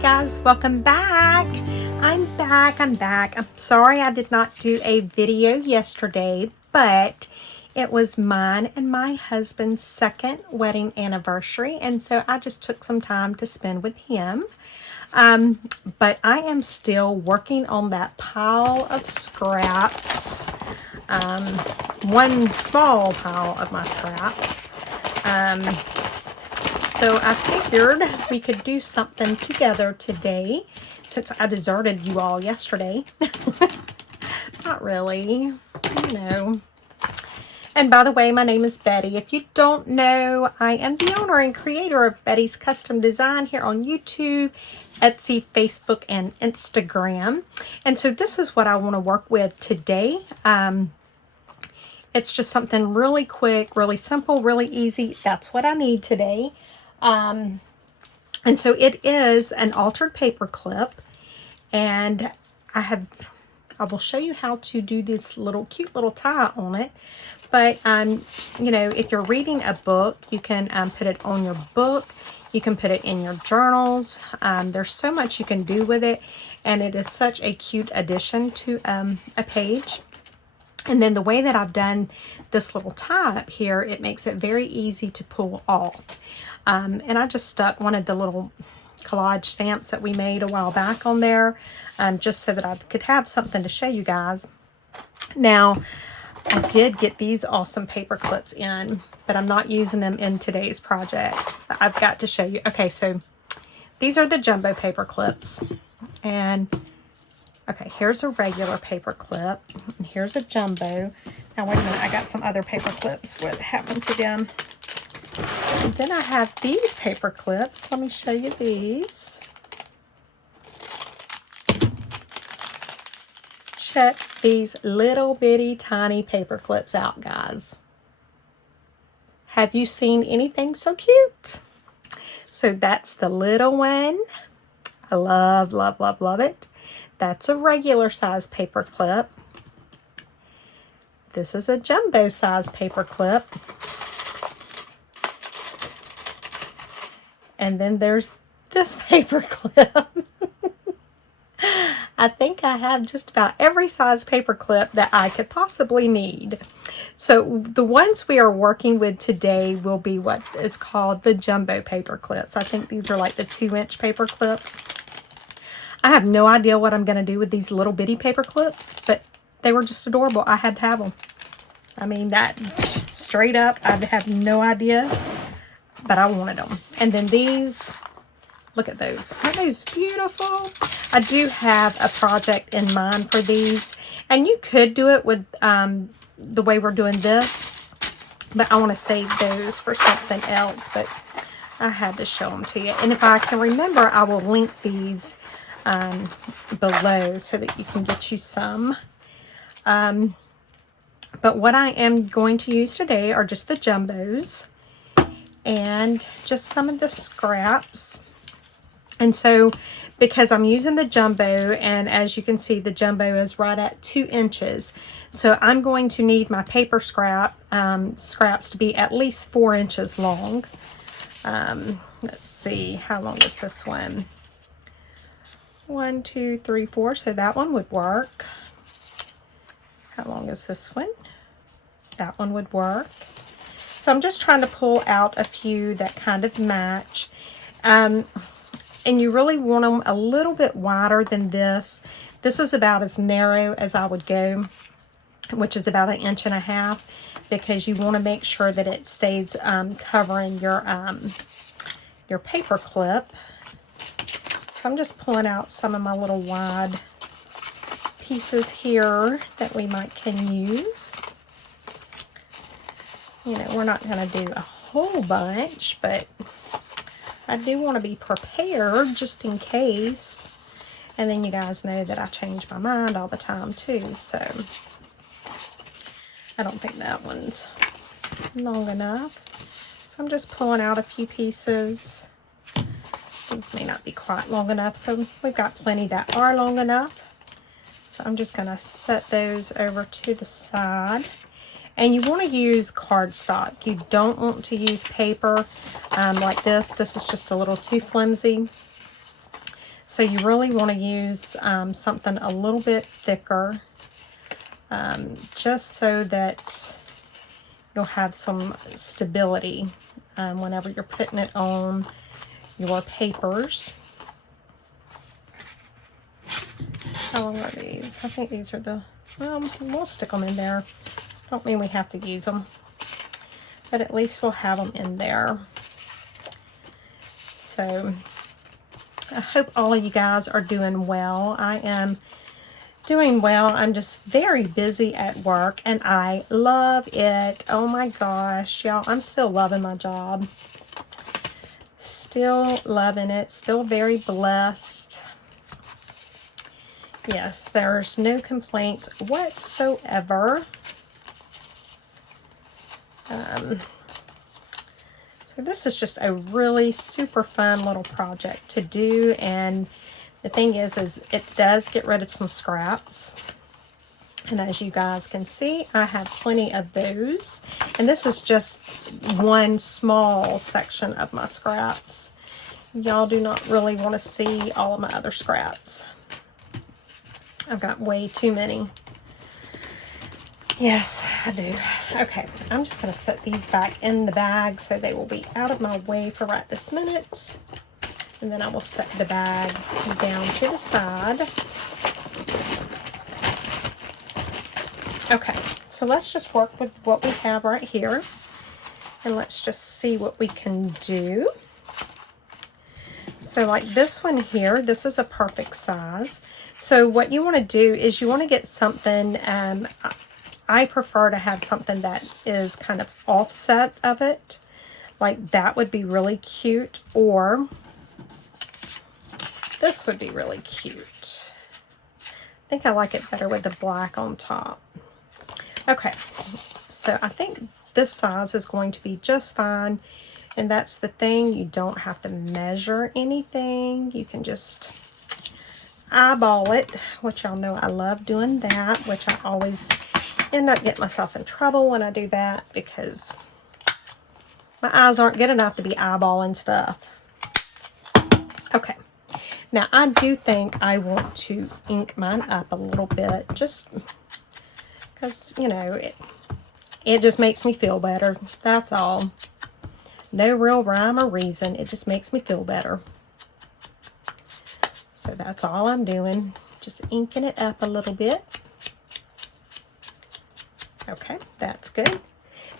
guys, welcome back. I'm back. I'm sorry I did not do a video yesterday, but it was mine and my husband's second wedding anniversary, and so I just took some time to spend with him. But I am still working on that pile of scraps, one small pile of my scraps. So I figured we could do something together today, since I deserted you all yesterday. Not really, you know. And by the way, my name is Betty. If you don't know, I am the owner and creator of Betty's Custom Design here on YouTube, Etsy, Facebook, and Instagram. And so this is what I want to work with today. It's just something really quick, really simple, really easy. That's what I need today. And so it is an altered paper clip, and I will show you how to do this cute little tie on it. But, you know, if you're reading a book, you can put it on your book. You can put it in your journals. There's so much you can do with it, and it is such a cute addition to a page. And then the way that I've done this little tie up here, it makes it very easy to pull off. And I just stuck one of the little collage stamps that we made a while back on there, just so that I could have something to show you guys. Now, I did get these awesome paper clips in, but I'm not using them in today's project. I've got to show you. Okay, so these are the jumbo paper clips. And, okay, here's a regular paper clip. And here's a jumbo. Now, wait a minute. I got some other paper clips. What happened to them? And then I have these paper clips. Let me show you these. Check these little bitty tiny paper clips out, guys. Have you seen anything so cute? So that's the little one. I love, love, love, love it. That's a regular size paper clip. This is a jumbo size paper clip. And then there's this paper clip. I think I have just about every size paper clip that I could possibly need. So the ones we are working with today will be what is called the jumbo paper clips. I think these are like the 2-inch paper clips. I have no idea what I'm going to do with these little bitty paper clips, but they were just adorable. I had to have them. I mean, that straight up, I have no idea. But I wanted them. And then these, look at those. Aren't those beautiful? I do have a project in mind for these. And you could do it with the way we're doing this. But I want to save those for something else. But I had to show them to you. And if I can remember, I will link these below so that you can get you some. But what I am going to use today are just the jumbos. And just some of the scraps. And so, because I'm using the jumbo, and as you can see, the jumbo is right at 2 inches. So I'm going to need my paper scraps to be at least 4 inches long. Let's see, how long is this one? 1, 2, 3, 4. So that one would work. How long is this one? That one would work. So I'm just trying to pull out a few that kind of match. And you really want them a little bit wider than this. This is about as narrow as I would go, which is about 1.5 inches, because you want to make sure that it stays covering your paper clip. So I'm just pulling out some of my little wide pieces here that we can use. You know, we're not going to do a whole bunch, but I do want to be prepared just in case. And then you guys know that I change my mind all the time too, so I don't think that one's long enough. So I'm just pulling out a few pieces. These may not be quite long enough, so we've got plenty that are long enough. So I'm just going to set those over to the side. And you want to use cardstock. You don't want to use paper like this. This is just a little too flimsy. So you really want to use something a little bit thicker, just so that you'll have some stability whenever you're putting it on your papers. How long are these? I think these are the, we'll stick them in there. Don't mean we have to use them, but at least we'll have them in there. So I hope all of you guys are doing well. I am doing well. I'm just very busy at work and I love it. Oh my gosh, y'all, I'm still loving my job. Still loving it. Still very blessed. Yes, there's no complaints whatsoever. So this is just a really super fun little project to do, and the thing is it does get rid of some scraps. And as you guys can see, I have plenty of those. And this is just one small section of my scraps. Y'all do not really want to see all of my other scraps. I've got way too many. Yes, I do. Okay, I'm just going to set these back in the bag so they will be out of my way for right this minute. And then I will set the bag down to the side. Okay, so let's just work with what we have right here. And let's just see what we can do. So like this one here, this is a perfect size. So what you want to do is you want to get something, I prefer to have something that is kind of offset of it. Like that would be really cute, or this would be really cute. I think I like it better with the black on top. Okay, so I think this size is going to be just fine. And that's the thing, you don't have to measure anything. You can just eyeball it, which y'all know I love doing that, which I always end up getting myself in trouble when I do that because my eyes aren't good enough to be eyeballing stuff. Okay, now I do think I want to ink mine up a little bit, just because, you know, it just makes me feel better. That's all. No real rhyme or reason. It just makes me feel better. So that's all I'm doing. Just inking it up a little bit. Okay, that's good.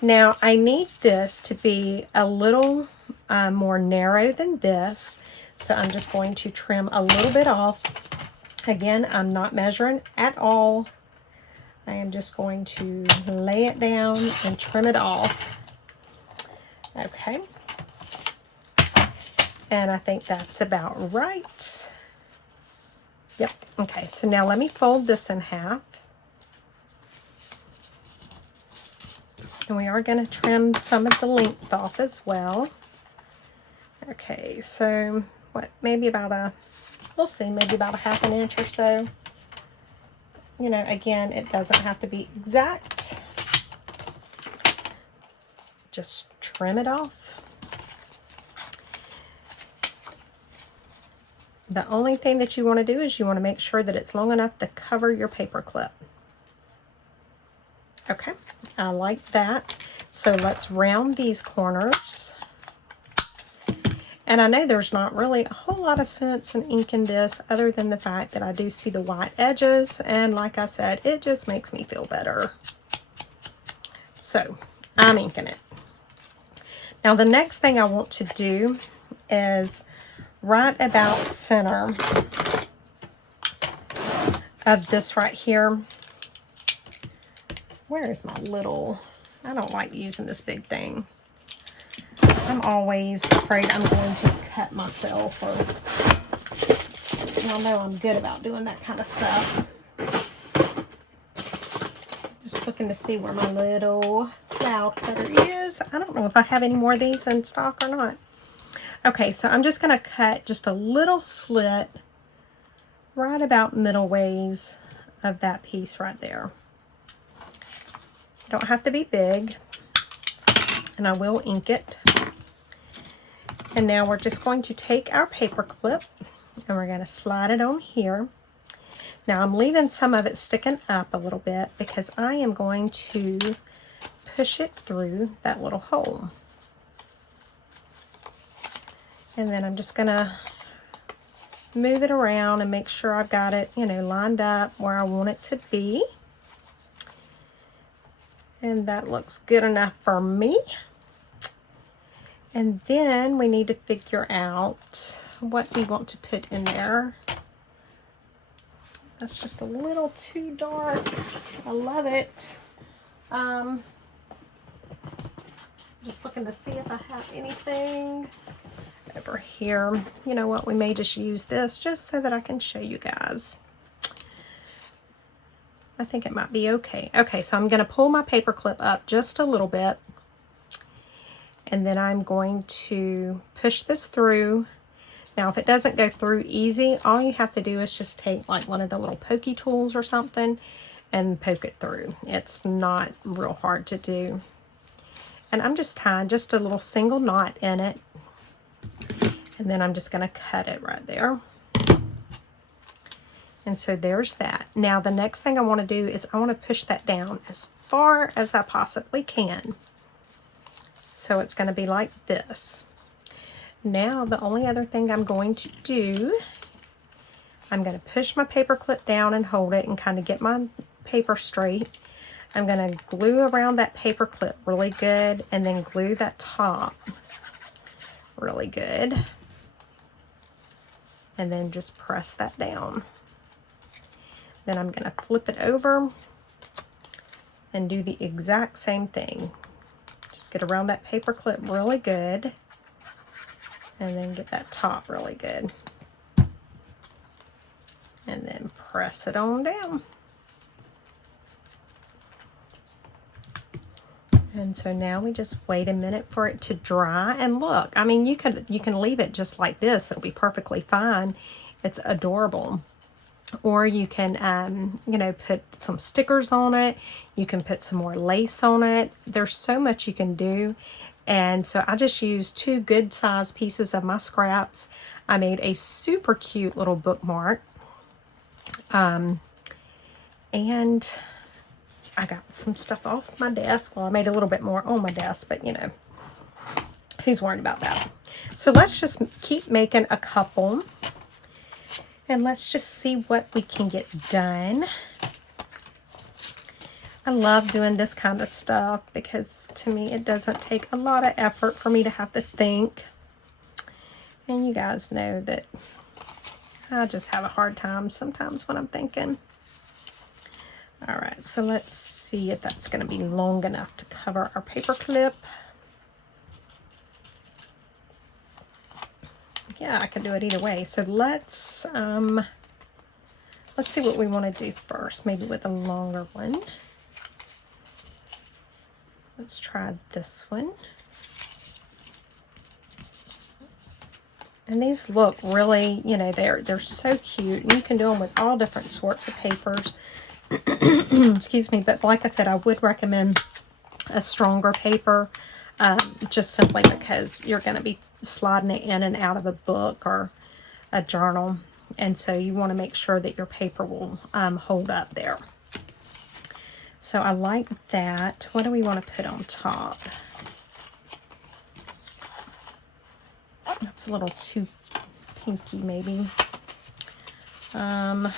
Now I need this to be a little more narrow than this. So I'm just going to trim a little bit off. Again, I'm not measuring at all. I am just going to lay it down and trim it off. Okay. And I think that's about right. Yep. Okay, so now let me fold this in half. And we are going to trim some of the length off as well. Okay, so what, maybe about a, we'll see, maybe about a ½ inch or so. You know, again, it doesn't have to be exact. Just trim it off. The only thing that you want to do is you want to make sure that it's long enough to cover your paper clip. Okay, I like that. So let's round these corners. And I know there's not really a whole lot of sense in inking this other than the fact that I do see the white edges. And like I said, it just makes me feel better. So I'm inking it. Now the next thing I want to do is right about center of this right here. Where is my little, I don't like using this big thing. I'm always afraid I'm going to cut myself, or y'all know I'm good about doing that kind of stuff. Just looking to see where my little cloud cutter is. I don't know if I have any more of these in stock or not. Okay, so I'm just going to cut just a little slit right about middle ways of that piece right there. Don't have to be big, and I will ink it. And now we're just going to take our paper clip, And we're going to slide it on here. Now I'm leaving some of it sticking up a little bit because I am going to push it through that little hole. And then I'm just going to move it around and make sure I've got it, you know, lined up where I want it to be. And that looks good enough for me. And then we need to figure out what we want to put in there. That's just a little too dark. I love it. Just looking to see if I have anything over here. You know what, we may just use this just so that I can show you guys. I think it might be okay. Okay, so I'm going to pull my paper clip up just a little bit. And then I'm going to push this through. Now, if it doesn't go through easy, all you have to do is just take like one of the little pokey tools or something and poke it through. It's not real hard to do. And I'm just tying just a little single knot in it. And then I'm just going to cut it right there. And so there's that. Now, the next thing I want to do is I want to push that down as far as I possibly can. So it's going to be like this. Now, the only other thing I'm going to do, I'm going to push my paper clip down and hold it and kind of get my paper straight. I'm going to glue around that paper clip really good and then glue that top really good. And then just press that down. Then I'm going to flip it over and do the exact same thing. Just get around that paper clip really good. And then get that top really good. And then press it on down. And so now we just wait a minute for it to dry. And look, I mean, you can leave it just like this. It'll be perfectly fine. It's adorable. Or you can, you know, put some stickers on it. You can put some more lace on it. There's so much you can do. And so I just used 2 good size pieces of my scraps. I made a super cute little bookmark. And I got some stuff off my desk. Well, I made a little bit more on my desk, but you know, who's worried about that? So let's just keep making a couple. And let's just see what we can get done. I love doing this kind of stuff because to me it doesn't take a lot of effort for me to have to think. And you guys know that I just have a hard time sometimes when I'm thinking. Alright, so let's see if that's going to be long enough to cover our paper clip. Yeah, I could do it either way. So let's see what we want to do first. Maybe with a longer one. Let's try this one. And these look really, you know, they're so cute. And you can do them with all different sorts of papers. Excuse me, but like I said, I would recommend a stronger paper. Just simply because you're going to be sliding it in and out of a book or a journal. And so you want to make sure that your paper will hold up there. So I like that. What do we want to put on top? That's a little too pinky maybe. I'm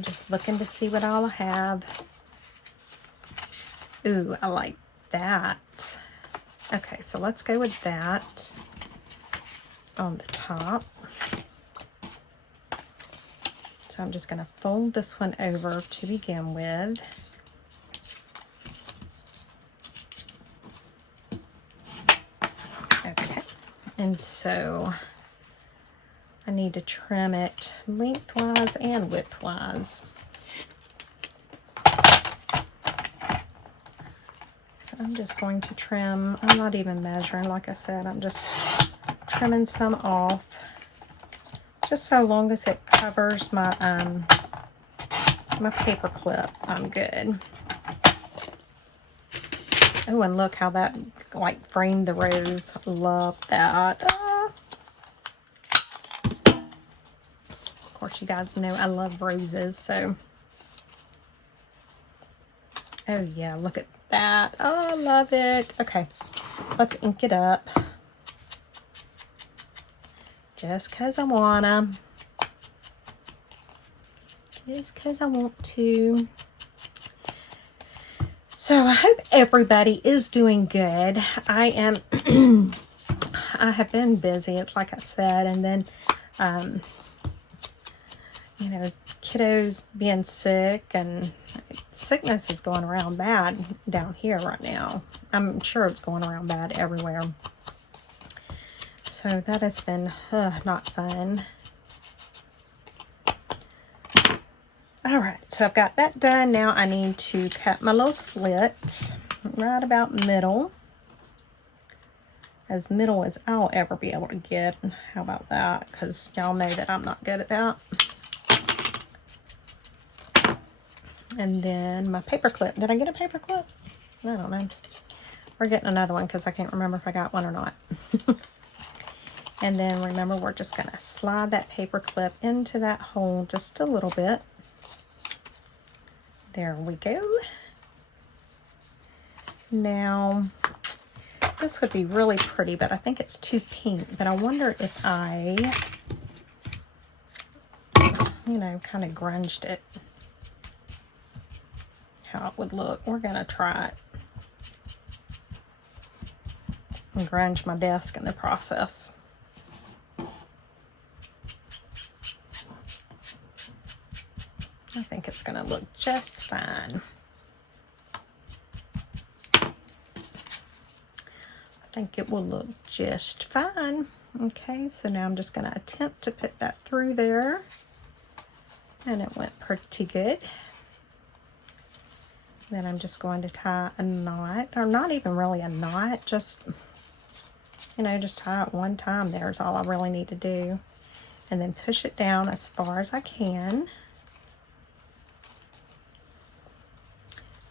just looking to see what all I have. Ooh, I like that. Okay, so let's go with that on the top. So I'm just going to fold this one over to begin with. Okay, and so I need to trim it lengthwise and widthwise. So I'm just going to trim, I'm not even measuring, like I said, I'm just trimming some off. Just so long as it covers my my paper clip, I'm good. Oh, and look how that like framed the rose. Love that. course, you guys know I love roses, so. Oh yeah, look at that. Oh, I love it. Okay, let's ink it up. Just because I wanna. Just because I want to. So I hope everybody is doing good. I am, I have been busy, it's like I said, and then, you know, kiddos being sick, and sickness is going around bad down here right now. I'm sure it's going around bad everywhere. So that has been not fun. All right, so I've got that done. Now I need to cut my little slit right about middle. As middle as I'll ever be able to get. How about that? Because y'all know that I'm not good at that. And then my paper clip. Did I get a paper clip? I don't know. We're getting another one because I can't remember if I got one or not. And then remember, we're just going to slide that paper clip into that hole just a little bit. There we go. Now, this would be really pretty, but I think it's too pink. But I wonder if I, you know, kind of grunged it, how it would look. We're going to try it. And grunge my desk in the process. I think it's going to look just fine. I think it will look just fine. Okay, so now I'm just going to attempt to put that through there. And it went pretty good. Then I'm just going to tie a knot, or not even really a knot, just, you know, just tie it one time. There's all I really need to do. And then push it down as far as I can.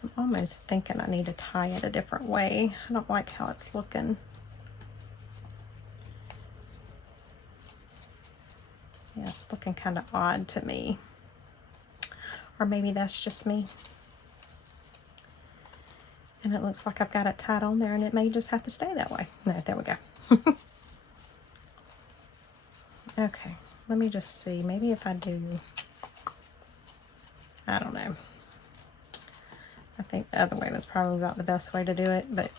I'm almost thinking I need to tie it a different way. I don't like how it's looking. Yeah, it's looking kind of odd to me. Or maybe that's just me. And it looks like I've got it tied on there, and it may just have to stay that way. No, there we go. Okay, let me just see. Maybe if I do, I don't know. I think the other way was probably about the best way to do it, but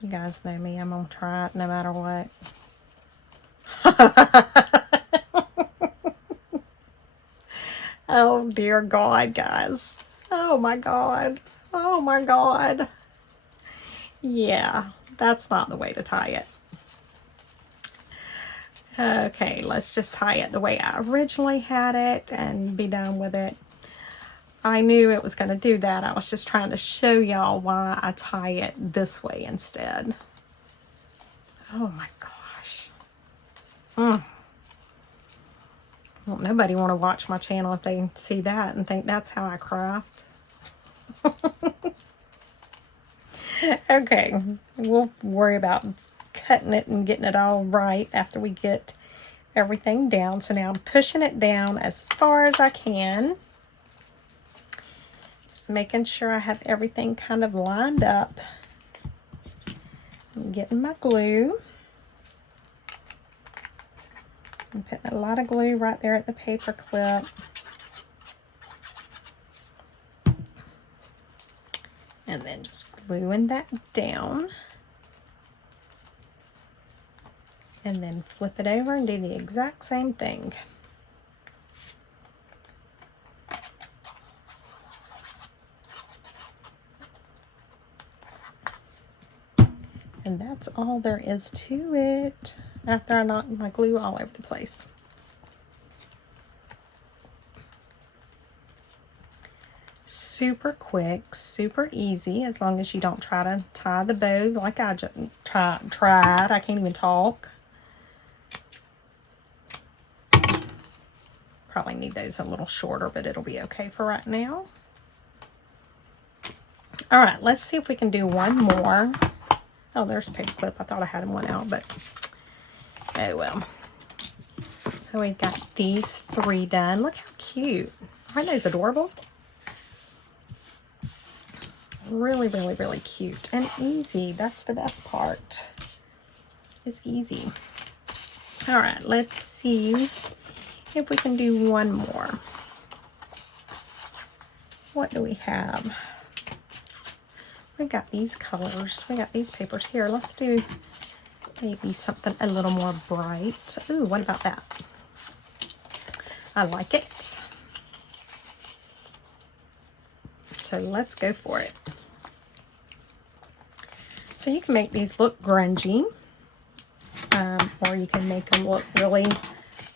you guys know me. I'm going to try it no matter what. Oh, dear God, guys. Oh, my God. Oh, my God. Yeah, that's not the way to tie it. Okay, let's just tie it the way I originally had it and be done with it. I knew it was going to do that. I was just trying to show y'all why I tie it this way instead. Oh my gosh. Well, nobody want to watch my channel if they see that and think that's how I craft. Okay, we'll worry about cutting it and getting it all right after we get everything down. So now I'm pushing it down as far as I can. Just making sure I have everything kind of lined up. I'm getting my glue. I'm putting a lot of glue right there at the paper clip. And then just gluing that down. And then flip it over and do the exact same thing. And that's all there is to it after I knock my glue all over the place. Super quick, super easy, as long as you don't try to tie the bow like I just tried. I can't even talk. Probably need those a little shorter, but it'll be okay for right now. All right, let's see if we can do one more. Oh, there's a paper clip. I thought I had one out, but oh well. So we got these 3 done. Look how cute. Aren't those adorable? Really, really, really cute and easy. That's the best part. It's easy. All right, let's see if we can do one more. What do we have? We got these colors. We got these papers here. Let's do maybe something a little more bright. Ooh, what about that? I like it. So let's go for it. So you can make these look grungy, or you can make them look really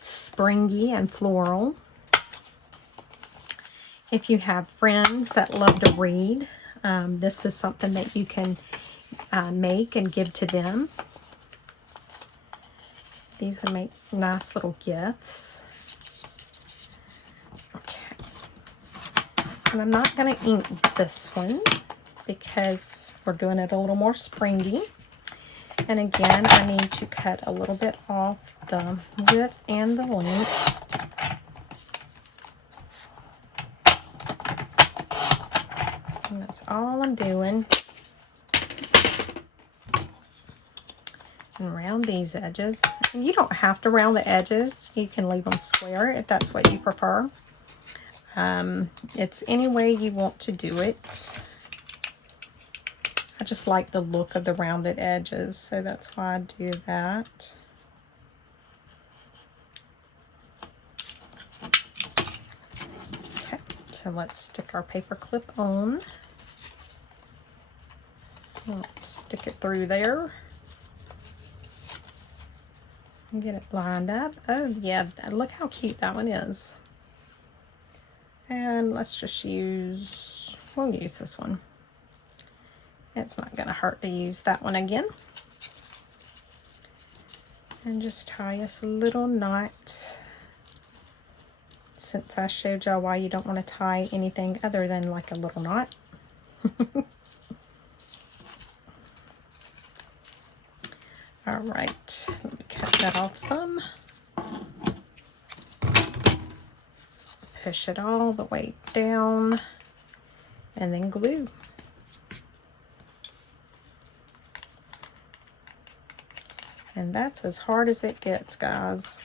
springy and floral. If you have friends that love to read, this is something that you can make and give to them. These would make nice little gifts. Okay. And I'm not going to ink this one because we're doing it a little more springy. And again, I need to cut a little bit off the width and the length. And that's all I'm doing. And round these edges. You don't have to round the edges. You can leave them square if that's what you prefer. It's any way you want to do it. I just like the look of the rounded edges, so that's why I do that. Okay, so let's stick our paper clip on. Let's stick it through there. And get it lined up. Oh yeah, look how cute that one is. And let's just we'll use this one. It's not going to hurt to use that one again. And just tie us a little knot. Since I showed y'all why you don't want to tie anything other than like a little knot. Alright, let me cut that off some. Push it all the way down. And then glue. And that's as hard as it gets, guys.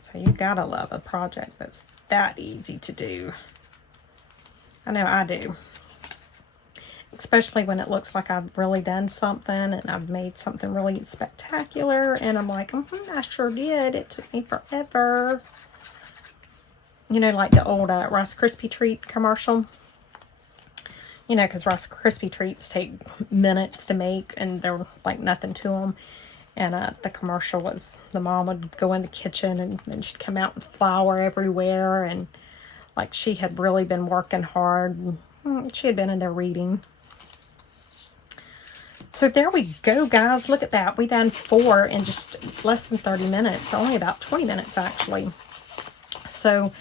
So you gotta love a project that's that easy to do. I know I do. Especially when it looks like I've really done something and I've made something really spectacular and I'm like, I sure did. It took me forever. You know, like the old Rice Krispie treat commercial. You know, because Rice Krispie treats take minutes to make and they're like nothing to them. And the commercial was the mom would go in the kitchen and then she'd come out with flour everywhere. And like she had really been working hard. She had been in there reading. So there we go, guys. Look at that. We done 4 in just less than 30 minutes. Only about 20 minutes, actually. So,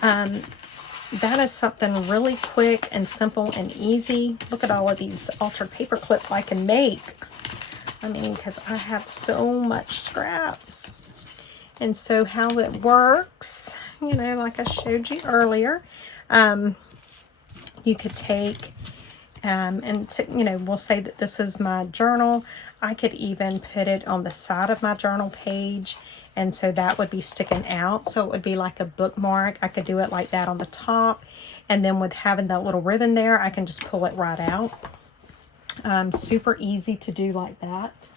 that is something really quick and simple and easy. Look at all of these altered paper clips I can make. I mean, because I have so much scraps. And so how it works, you know, like I showed you earlier, you could take, you know, we'll say that this is my journal. I could even put it on the side of my journal page. And so that would be sticking out. So it would be like a bookmark. I could do it like that on the top. And then with having that little ribbon there, I can just pull it right out. Super easy to do like that.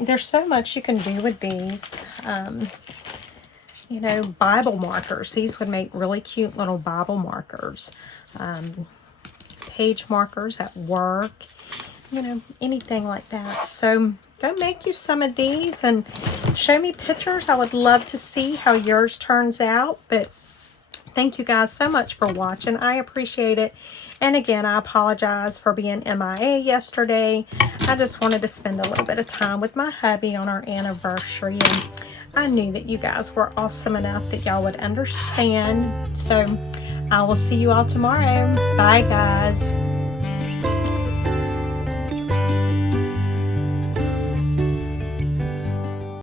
There's so much you can do with these. You know, Bible markers. These would make really cute little Bible markers. Page markers at work. You know, anything like that. So go make you some of these and show me pictures. I would love to see how yours turns out. But thank you guys so much for watching. I appreciate it. And again, I apologize for being MIA yesterday. I just wanted to spend a little bit of time with my hubby on our anniversary. And I knew that you guys were awesome enough that y'all would understand. So I will see you all tomorrow. Bye, guys.